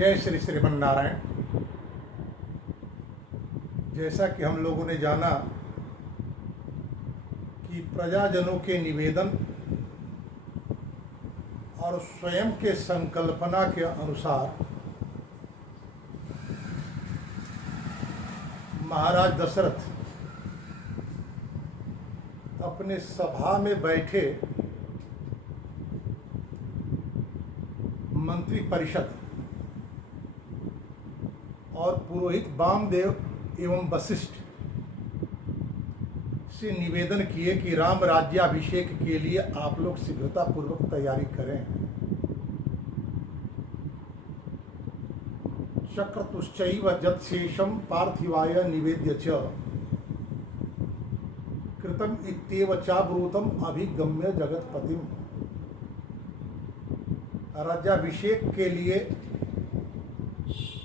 जय श्री श्रीमन नारायण। जैसा कि हम लोगों ने जाना कि प्रजाजनों के निवेदन और स्वयं के संकल्पना के अनुसार महाराज दशरथ अपने सभा में बैठे मंत्री परिषद और पुरोहित वामदेव एवं वशिष्ठ से निवेदन किए कि राम राज्याभिषेक के लिए आप लोग शीघ्रतापूर्वक तैयारी करें। चक्रतुश्चैव जत्शेषम पार्थिवाय निवेद्य च कृतम इत्येव चाब्रूतम अभिगम्य जगतपतिम। राज्याभिषेक के लिए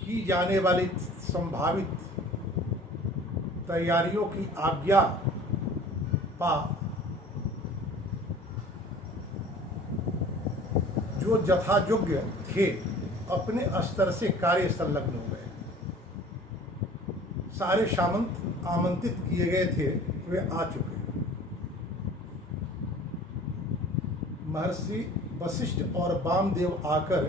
की जाने वाली संभावित तैयारियों की आज्ञा पा जो यथायोग्य थे अपने स्तर से कार्य संलग्न हो गए। सारे सामंत आमंत्रित किए गए थे, वे आ चुके। महर्षि वशिष्ठ और वामदेव आकर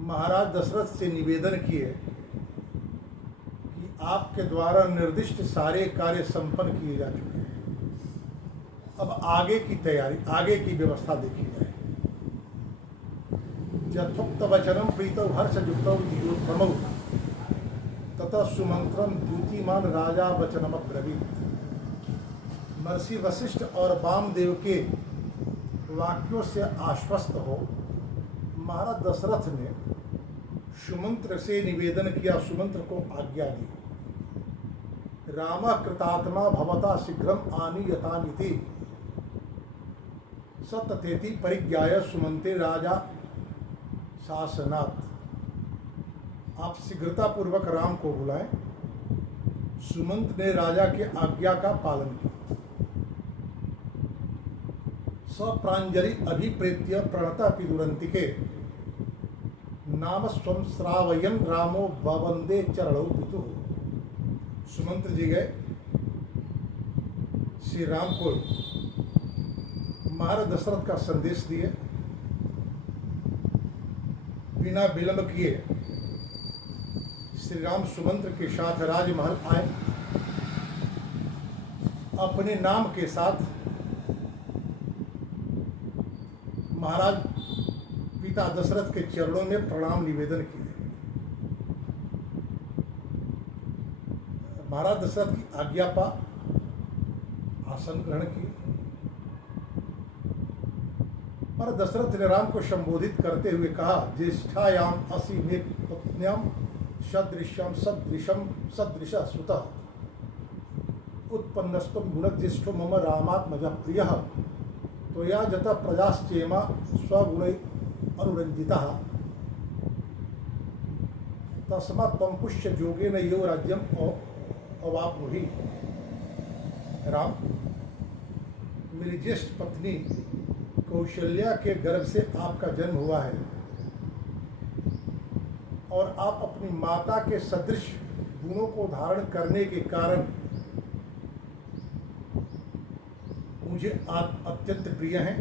महाराज दशरथ से निवेदन किए कि आपके द्वारा निर्दिष्ट सारे कार्य संपन्न किए जा चुके हैं, अब आगे की तैयारी, आगे की व्यवस्था देखी जाए। यथोक्त वचनम प्रीतौ हर्षयुक्तौ योद्धमौ ततः सुमंत्रम द्युतिमान राजा वचनमब्रवीत्। महर्षि वशिष्ठ और वामदेव के वाक्यों से आश्वस्त हो महाराज दशरथ ने सुमंत्र से निवेदन किया, सुमंत्र को आज्ञा दी। राम कृतात्मा भवता शीघ्रम आनीयतामिति सततेति परिज्ञाय सुमंते राजा शासनात्। आप शीघ्रतापूर्वक राम को बुलाएं। सुमंत ने राजा के आज्ञा का पालन किया। सप्रांजलि अभिप्रेत्य प्रणता पिदुरंतिके नाम स्वम श्रावयन रामो ववंदे चरणौ पितु। सुमंत्र जी गए, श्री राम को महाराज दशरथ का संदेश दिए। बिना विलंब किए श्री राम सुमंत्र के साथ राजमहल आए। अपने नाम के साथ महाराज पिता दशरथ के चरणों में प्रणाम निवेदन किए। महाराज दशरथ की आज्ञा पा आसन ग्रहण किए। महाराज दशरथ ने राम को संबोधित करते हुए कहा, ज्येष्ठायाम असि मे पत्न्याम सदृश्यम सदृशम सदृश सुतः उत्पन्नस्तम गुणज्येष्ठो मम रामात्मजः प्रियः त्वया जता प्रजाश्चेमा स्वगुणै अनुरंजिता तस्मात् त्वं पुष्य जोगेन यो राज्यम अवाप्नुहि। राम, मेरी ज्येष्ठ पत्नी कौशल्या के गर्भ से आपका जन्म हुआ है और आप अपनी माता के सदृश गुणों को धारण करने के कारण मुझे आप अत्यंत प्रिय हैं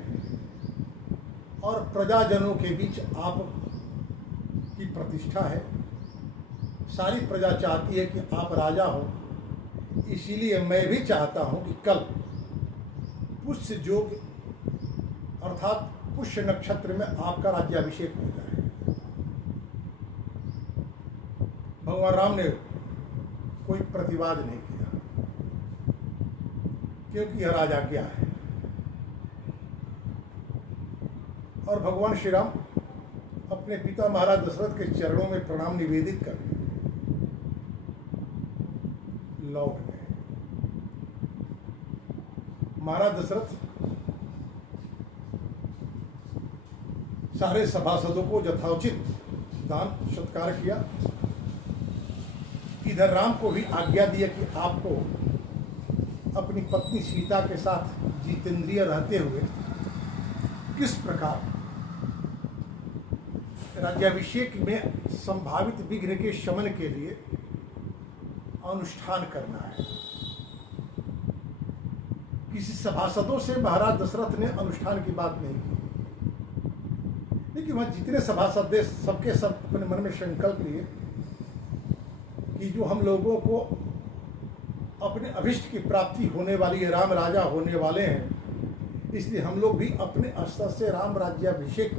और प्रजाजनों के बीच आप की प्रतिष्ठा है। सारी प्रजा चाहती है कि आप राजा हो, इसीलिए मैं भी चाहता हूं कि कल पुष्य योग अर्थात पुष्य नक्षत्र में आपका राज्याभिषेक हो जाए। भगवान राम ने कोई प्रतिवाद नहीं किया क्योंकि यह राजा क्या है। और भगवान श्री राम अपने पिता महाराज दशरथ के चरणों में प्रणाम निवेदित कर लौट गए। महाराज दशरथ सारे सभासदों को यथोचित दान सत्कार किया। इधर राम को भी आज्ञा दी कि आपको अपनी पत्नी सीता के साथ जितेंद्रिय रहते हुए किस प्रकार राज्याभिषेक में संभावित विघ्न के शमन के लिए अनुष्ठान करना है। किसी सभासदों से महाराज दशरथ ने अनुष्ठान की बात नहीं की, लेकिन वह जितने सभासद थे सबके सब अपने मन में संकल्प लिए कि जो हम लोगों को अपने अभिष्ट की प्राप्ति होने वाली है, राम राजा होने वाले हैं, इसलिए हम लोग भी अपने स्तर से राम राज्याभिषेक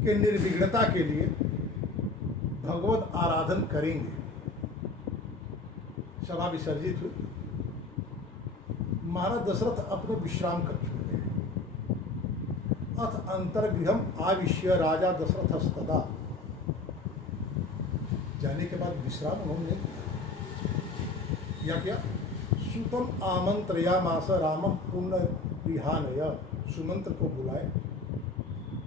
के निर्विघ्नता के लिए भगवत आराधन करेंगे। सभा विसर्जित हुई। महाराज दशरथ अपने विश्राम कर चुके। अथ अंतर्गृहम आविश्य राजा दशरथस्तदा। जाने के बाद विश्राम उन्होंने क्या सुतम आमंत्रयामास रामम पुनर्विहानय। सुमंत्र को बुलाए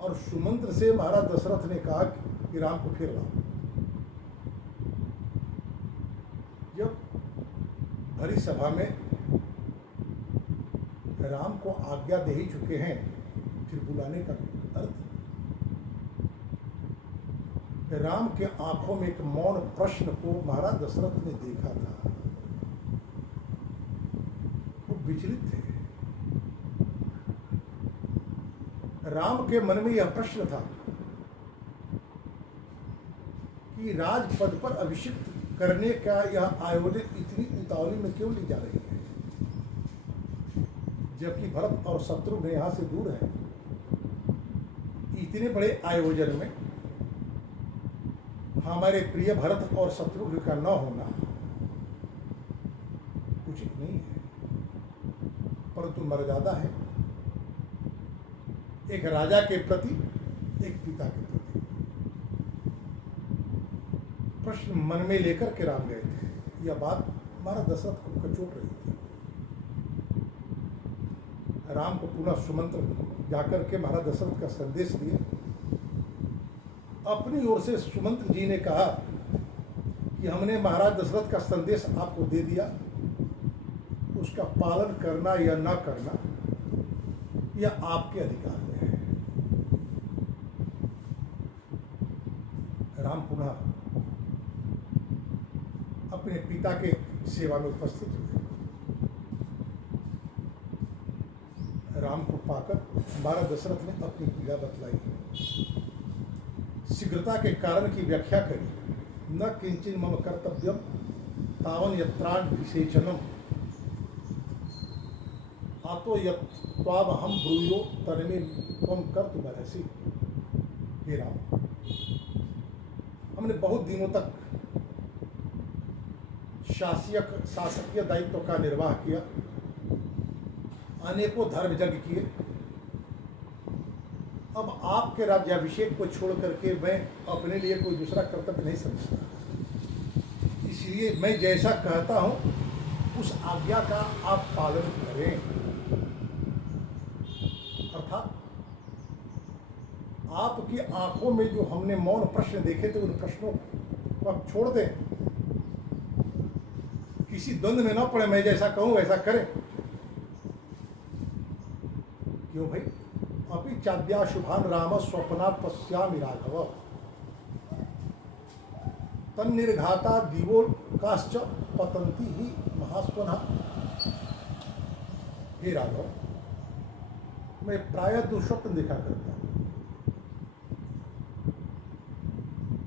और सुमंत्र से महाराज दशरथ ने कहा कि राम को फिर लाओ। जब भरी सभा में राम को आज्ञा दे ही चुके हैं, फिर बुलाने का अर्थ। राम के आंखों में एक मौन प्रश्न को महाराज दशरथ ने देखा था। वो विचलित थे। राम के मन में यह प्रश्न था कि राजपद पर अभिषिक्त करने का यह आयोजन इतनी उतावली में क्यों ली जा रही है, जबकि भरत और शत्रुघ्न यहाँ से दूर है। इतने बड़े आयोजन में हमारे प्रिय भरत और शत्रुघ्न का न होना उचित नहीं है, परंतु मर्यादा है एक राजा के प्रति, एक पिता के प्रति। प्रश्न मन में लेकर के राम गए थे। यह बात महाराज दशरथ को कचोट रही थी। राम को पुनः सुमंत्र जाकर के महाराज दशरथ का संदेश दिए। अपनी ओर से सुमंत्र जी ने कहा कि हमने महाराज दशरथ का संदेश आपको दे दिया, उसका पालन करना या न करना यह आपके अधिकार में है। राम पुनः अपने पिता के सेवा में उपस्थित हुए। राम को पाकर महाराज दशरथ ने अपनी पीड़ा बतलाई, शीघ्रता के कारण की व्याख्या करी। न किंचिन मम कर्तव्यम तावन यत्राण विशेषणम आतो यत्वाब हम ब्रूयो तन्मे त्वं कर्तुमर्हसि। हे राम, हमने बहुत दिनों तक शासकीय दायित्व का निर्वाह किया, अनेकों धर्म यज्ञ किए। अब आपके राज्याभिषेक को छोड़ करके मैं अपने लिए कोई दूसरा कर्तव्य नहीं समझता, इसलिए मैं जैसा कहता हूं उस आज्ञा का आप पालन करें। अर्थात आपकी आंखों में जो हमने मौन प्रश्न देखे थे, उन प्रश्नों को आप छोड़ दें, किसी द्वंद्व में ना पड़े। मैं जैसा कहूं वैसा करें। क्यों भाई? अपि चाद्या शुभान राम स्वप्नात् पश्यामि राघव तन्निर्घाता दिवोल्काश्च पतन्ति ही महास्वनः। हे राघव, मैं प्रायः दुस्वप्न देखा करता हूं।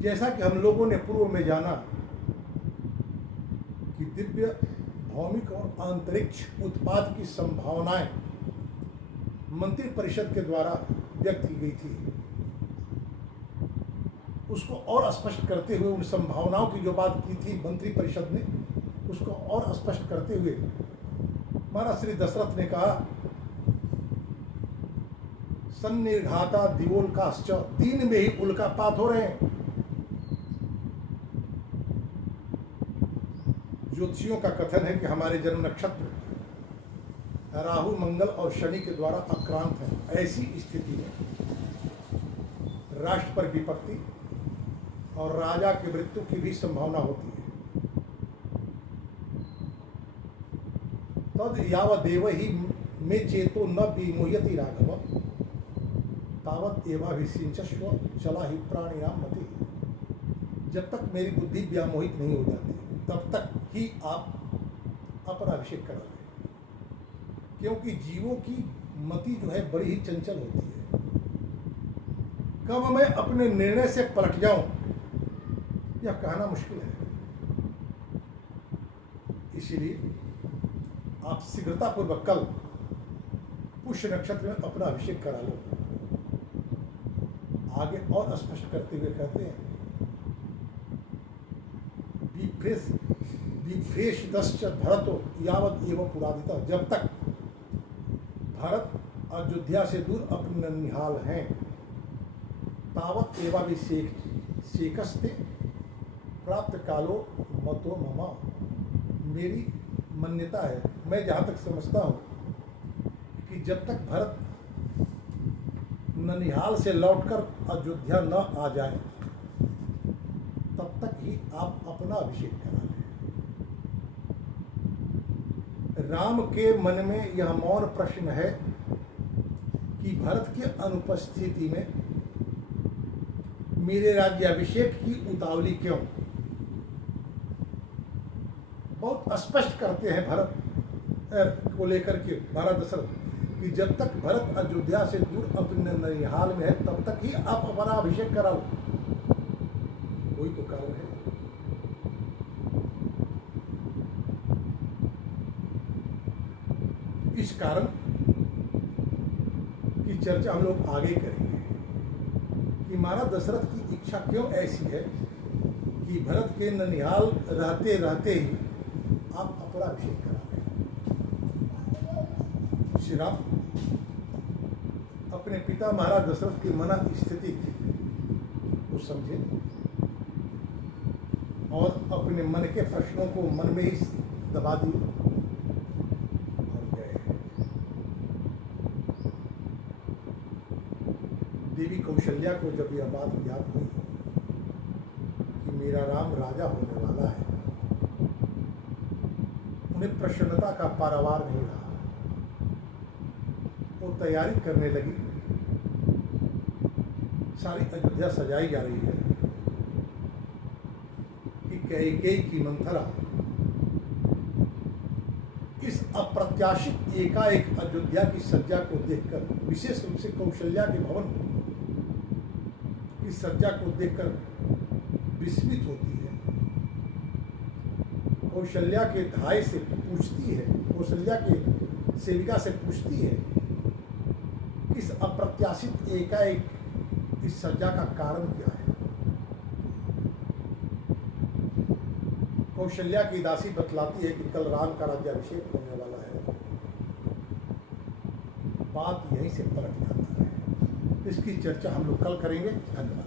जैसा कि हम लोगों ने पूर्व में जाना कि दिव्य भौमिक और अंतरिक्ष उत्पाद की संभावनाएं मंत्री परिषद के द्वारा व्यक्त की गई थी, उसको और स्पष्ट करते हुए, उन संभावनाओं की जो बात की थी मंत्री परिषद ने, उसको और स्पष्ट करते हुए महाराज श्री दशरथ ने कहा, सन्निर्घाता दिवोल्काश्च, दिन में ही उल्कापात हो रहे हैं। ज्योतिषियों का कथन है कि हमारे जन्म नक्षत्र राहु, मंगल और शनि के द्वारा आक्रांत है। ऐसी स्थिति में राष्ट्र पर विपत्ति और राजा की मृत्यु की भी संभावना होती है। तद यावदेव ही में चेतो न विमुह्यति राघव तावत एवाभिषिंचस्व चला ही प्राणिनाम मति। जब तक मेरी बुद्धि व्यामोहित नहीं हो जाती तब तक ही आप अपना अभिषेक करा लें, क्योंकि जीवों की मति जो है बड़ी ही चंचल होती है। कब मैं अपने निर्णय से पलट जाऊं यह कहना मुश्किल है। इसीलिए आप शीघ्रतापूर्वक कल पुष्य नक्षत्र में अपना अभिषेक करा लो। आगे और स्पष्ट करते हुए कहते हैं विभ्रेषितश्च भरतो यावत् एव पुरादिता। जब तक भरत अयोध्या से दूर अपने ननिहाल हैं तावत एवाभिषेकस्ते प्राप्त कालो मतो ममा। मेरी मान्यता है, मैं जहाँ तक समझता हूँ कि जब तक भरत ननिहाल से लौटकर अयोध्या न आ जाए तब तक ही आप अपना अभिषेक करा लें। राम के मन में यह मौन प्रश्न है कि भरत की अनुपस्थिति में मेरे राज्याभिषेक की उतावली क्यों। बहुत स्पष्ट करते हैं भरत को लेकर के महाराज दशरथ कि जब तक भरत अयोध्या से दूर अपने ननिहाल में है तब तक ही आप अपना अभिषेक करा लो। वही तो कारण है। इस कारण की चर्चा हम लोग आगे करेंगे कि महाराज दशरथ की इच्छा क्यों ऐसी है कि भरत के ननिहाल रहते रहते ही आप अपना अभिषेक करा लें। श्री राम अपने पिता महाराज दशरथ की मना स्थिति को समझे और अपने मन के प्रश्नों को मन में ही दबा दिए और गए। देवी कौशल्या को जब यह बात ज्ञात हुई कि मेरा राम राजा होने वाला है, उन्हें प्रसन्नता का पारावार नहीं रहा। वो तैयारी करने लगी, सारी अयोध्या सजाई जा रही है कि कैकेयी की मंथरा इस अप्रत्याशित एकाएक अयोध्या की सज्जा को देखकर, विशेष रूप से कौशल्या के भवन की सज्जा को देखकर विस्मित होती है। कौशल्या के भाई से पूछती है, कौशल्या के सेविका से पूछती है इस अप्रत्याशित एकाएक इस सज्जा का कारण क्या है। कौशल्या की दासी बतलाती है कि कल राम का राज्याभिषेक होने वाला है। बात यहीं से पलट जाता है। इसकी चर्चा हम लोग कल करेंगे। धन्यवाद।